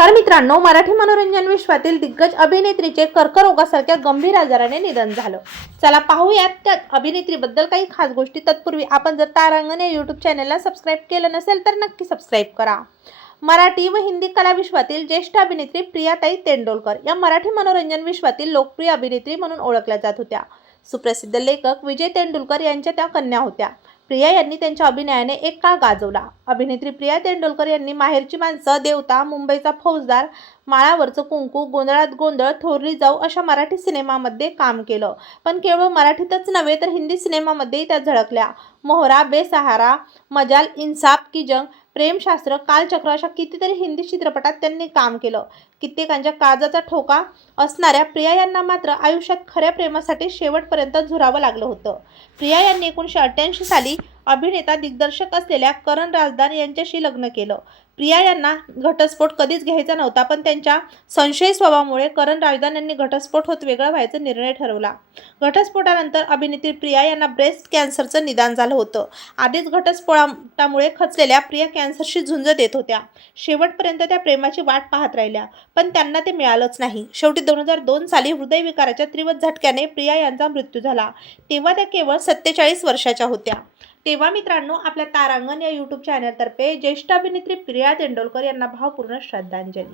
नमस्कार मित्रांनो मराठी मनोरंजन विश्वातील दिग्गज अभिनेत्रीचे कर्करोगासारख्या गंभीर आजाराने निधन झालं. चला पाहूयात त्या अभिनेत्रीबद्दल काही खास गोष्टी. तत्पूर्वी आपण जर तारांगण या यूट्यूब चॅनलला सबस्क्राईब केलं नसेल तर नक्की सबस्क्राईब करा. मराठी व हिंदी कला विश्वातील ज्येष्ठ अभिनेत्री प्रियाताई तेंडोलकर या मराठी मनोरंजन विश्वातील लोकप्रिय अभिनेत्री म्हणून ओळखल्या जात होत्या. सुप्रसिद्ध लेखक विजय तेंडुलकर यांच्या त्या कन्या होत्या. प्रिया यांनी त्यांच्या अभिनयाने एक काळ गाजवला. अभिनेत्री प्रिया तेंडुलकर यांनी माहेरची माणसं देवता मुंबईचा फौजदार माळावरचं कुंकू गोंधळात गोंधळ थोरली जाऊ अशा मराठी सिनेमामध्ये काम केलं. पण केवळ मराठीतच नव्हे तर हिंदी सिनेमामध्येही त्या झळकल्या. मोहरा बेसहारा मजाल इन्साफ की जंग प्रेमशास्त्र कालचक्र अशा कितीतरी हिंदी चित्रपटात त्यांनी काम केलं. कित्येकांच्या काळजाचा ठोका असणाऱ्या प्रिया यांना मात्र आयुष्यात खऱ्या प्रेमासाठी शेवट शेवटपर्यंत झुरावं लागलं होतं. प्रिया यांनी एकोणीसशे अठ्ठ्याऐंशी साली अभिनेता दिग्दर्शक असलेल्या करण राजदान यांच्याशी लग्न केलं. प्रिया यांना घटस्फोट कधीच घ्यायचा नव्हता पण त्यांच्या संशयी स्वभावामुळे करण राजदान यांनी घटस्फोट होत वेगळं व्हायचा निर्णय ठरवला. घटस्फोटानंतर अभिनेत्री प्रिया यांना ब्रेस्ट कॅन्सरचं निदान झालं होतं. आधीच घटस्फोटामुळे खचलेल्या प्रिया कॅन्सरशी झुंज देत होत्या. शेवटपर्यंत त्या प्रेमाची वाट पाहत राहिल्या पण त्यांना ते मिळालंच नाही. शेवटी दोन हजार दोन साली हृदयविकाराच्या तीव्र झटक्याने प्रिया यांचा मृत्यू झाला. तेव्हा त्या केवळ सत्तेचाळीस वर्षाच्या होत्या. तेव्हा मित्रांनो आपल्या तारांगण या यूट्यूब चॅनलतर्फे ज्येष्ठ अभिनेत्री प्रिया तेंडोलकर यांना भावपूर्ण श्रद्धांजली.